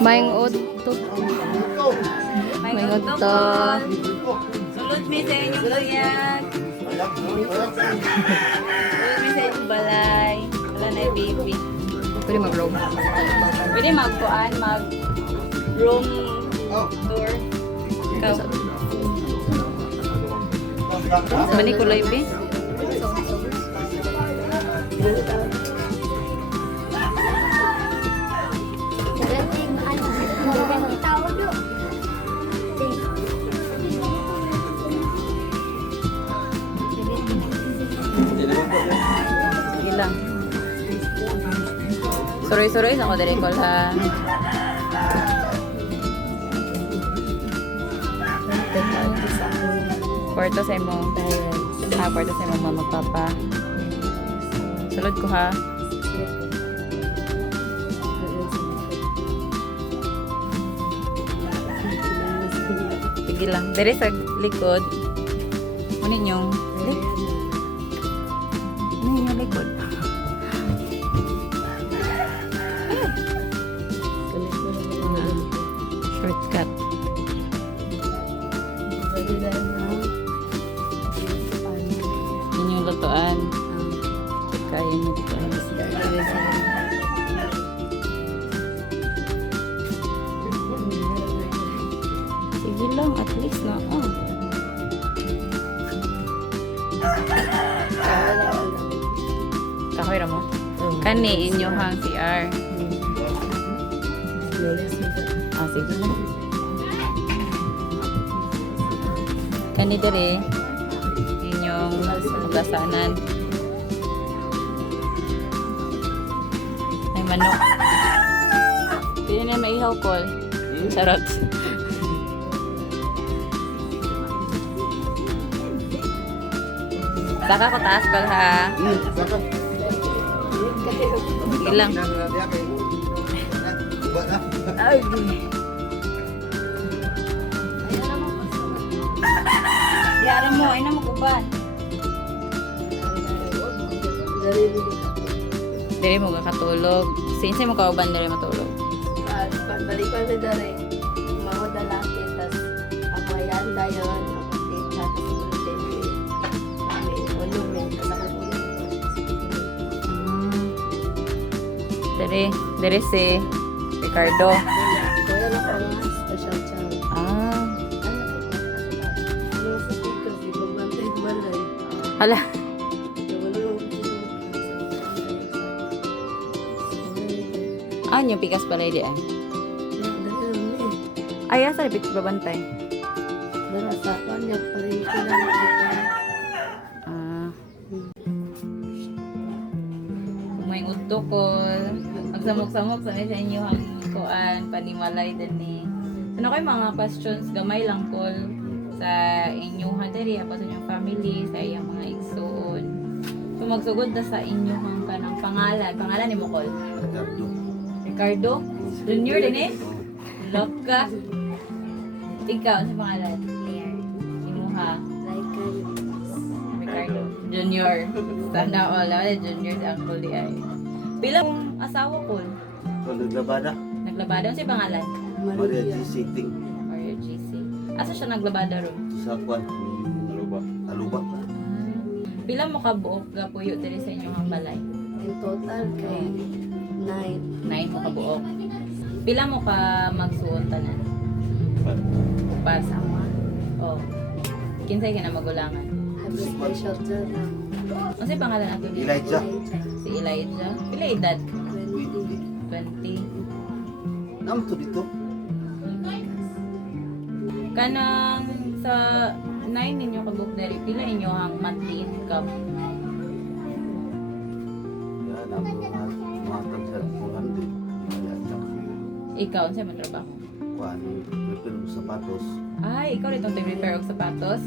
Maing utot. Maing utot. Sulod mi sa inyong luyag. Sulod mi sa inyong balay. Wala na yung baby. Pwede mag-roam. Pwede mag-room tour. Ikaw. Mani kulay ba? Sige lang. Suroy-suroy sa ko dari ko ha. Kwarto sa imo. Kwarto sa imo magpapa. Sulod ko ha. Sige lang. Dari sa likod. Kunin yung likod. Shortcut. Yun yung lutuan. Kaya nyo dito. Sige lang, at least na. Kahoy ra mo? Kani, inyo hang CR. Sige lang. Kani dere inyong magasanan. May manok. Pili na maihaw kol. Charot. Saka ko taas kol ha. Sige lang. Ay. Yara mo, ay na makuban. Dere mo kakatulog. Sinse mo kauban dere matulog. Balikan sa dere. Mga dalaki, tas ako ayan dayon. Dere si Ricardo. Wala na ko nga special child. Hala. Yung pikas pala di ay. Ay, asa rin pikas babantay? Dara sa kanya pa rin kita. May utokol. Magsamok-samok sa inyo ang kuan, panimalay din ni. Ano kayo mga questions, gamay lang kol sa inyong hadari, apa sa inyong family, sa iyong mga igsoon. So magsugod na sa inyong kanang pangalan. Pangalan ni mo kol? Ricardo? Junior din eh? Love ka? Ikaw, sa pangalan? Claire. Imuha? Ricardo. Junior. Sana all. Junior ang kol di ay. Bilang asawa ko. Naglabada. Naglabada? Ano siya pangalan? Maria GC Ting. Maria GC. Asa siya naglabada ron? Sa kwan. Aluba. Pila mo ka buok ga puyo diri sa inyong balay? In total kay 9. 9 mo ka buok. Pila mo ka magsuon tanan? Upas. Oh. Kinsay ka na magulangan? Happy special to na. Ano sa'yo pangalan nato ni? Elijah. Si Elijah. Pila edad? 20. 20. Naman to dito. Kanang sa 9 ninyo kabuk diri, pila ninyo ang monthly income? Yan, naman matang sa 400. Ikaw, sa'yo mo trabaho? Kuan, repair ng sapatos. Ay, ikaw rin itong repair og sapatos?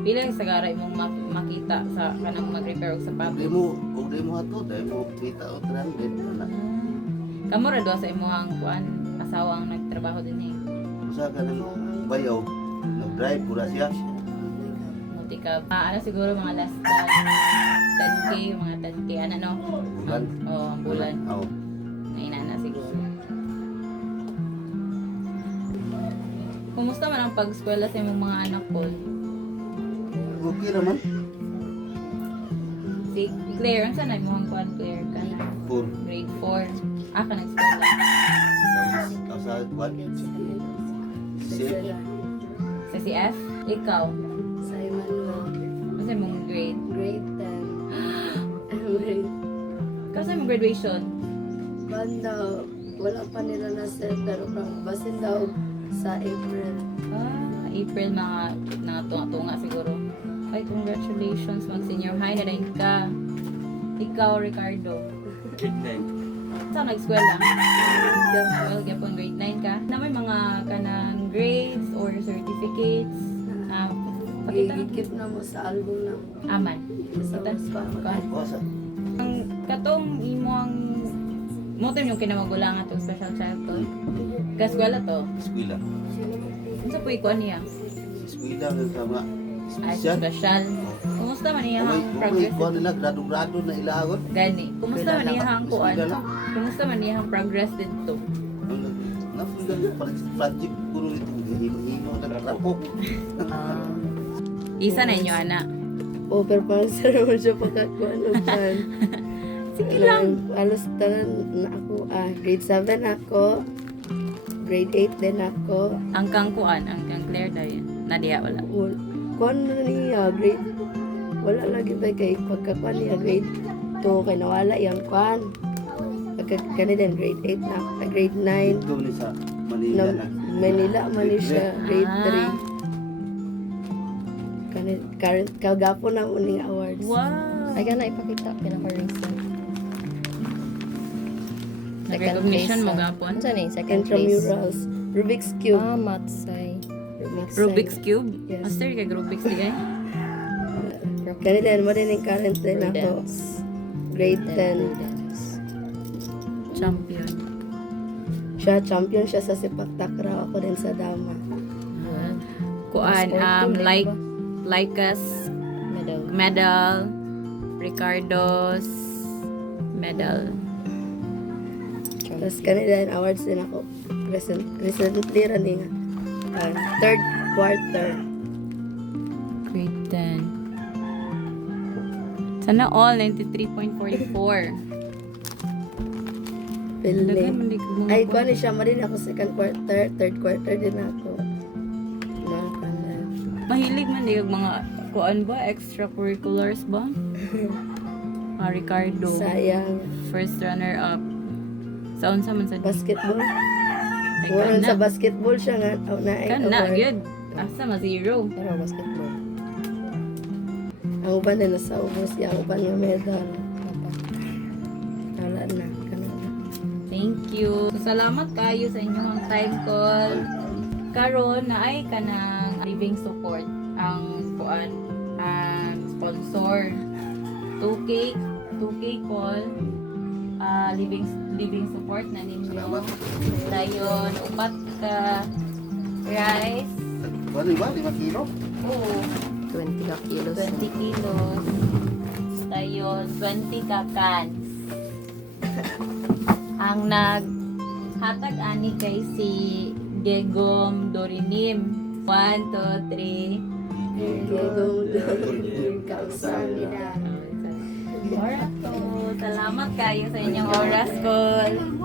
Pila sa garay mong makita sa kanang mag-repair og sapatos? Kung di mo ato, dahil mo kita o 300 na. Kamo ra do sa imong kuan asawa ang nagtrabaho din eh. Usa ka ng bayaw, nag-drive pura siya. Muti ka. Ano siguro mga last 10k, mga 10k ano no? Bulan. Oh, ang bulan. Oo. Nainana siguro. Kumusta man ang pag-eskwela sa imong mga anak ko? Okay naman. Si Claire, ang sana imong kuan Claire ka na? Full. Grade 4. Ah, ka nag-eskwela. Sa kuan. Safe. Sa CF? Ikaw? Sa Emmanuel. Ano sa imong grade? Grade 10. Grade. Kasi imong graduation? Banda, wala pa nila na-set pero basin daw sa April. Ah, April mga tunga-tunga siguro. Ay, congratulations. Mag-senior high na rin ka. Ikaw, Ricardo. Saan nag-eskwela? Well, gapon grade 9 ka. Na may mga kanang grades or certificates. Pakita na. Gigikip na mo sa album na Aman. sa Kita. mas Kuasa. Ang katong imong motor yung kinamagulangan to special child to. Kaskwela to. Eskwela. Ano sa puwi ko niya? Eskwela ng sama. Ay, Special. special. Kumusta man niya ang Kung progress? kuan nila, grado-grado na ilahagon. Gani. Kumusta man niya ang kuan? Eskwela lang. Kumusta man niya ang progress dito? Nafuga na, project puro ito. Himo-himo na trapo. Isa na inyo, ana. O, pero parang sarap siya pagkakuan ng pan. Sige lang. Alos tangan na ako, grade 7 ako, grade 8 din ako. Ang kang kuan, ang kang Claire daw yun. Nadia, wala. Kuan na niya, grade, wala lagi ba kay pagkakuan niya, grade 2, kay nawala yung kuan. Pagkakani din, grade 8 na, grade 9, Ito ni sa Manila na na. Manila, man siya, grade Ah. 3. Current, kagapo na uning awards. Wow! Ay, na ipakita. Pinaka-reason. Nag-recognition mo gapon? Ano saan eh? Second place. Intramurals, Rubik's Cube. Ah, Matsay. Rubik's Cube? Yes. Master kay Rubik's di kay? Kani din, mo din yung current din ako. Prudence. Grade 10. Prudence. Champion. Siya, champion siya sa sepak takraw. Ako din sa dama. Kuan, Lycas Medal. medal, Ricardo's medal. Tapos kanina din awards din ako. Recently running. Third quarter. Grade 10. Sana all 93.44. Pili. Ay, kuha ni siya. Marin ako second quarter. Third quarter din ako. Mahilig man di kag mga kuan ba extracurriculars ba? Ricardo Sayang. first runner up. Sa unsa man sa Basketball. Ay, Waran sa kana. basketball siya nga. Oh, na Kana gyud. Asa ma zero. Pero basketball. Ang uban na nasa ubos. Ang uban nga medal. Wala na. Kanana. Thank you. So, salamat kayo sa inyong time call. Karon na ay kanang living support ang kuan ang sponsor 2K call living support na ninyo. Salamat. Dayon upat ka rice. Bali ba? 5 kilo? Oo. 20 ka kilos. 20 kilos. Dayon 20 ka cans. Ang naghatag ani kay si Gegom Dorinim. 1, 2, 3. Gagawin doon. Kausan nila. Oras ko. Salamat kayo sa inyong oras, Col.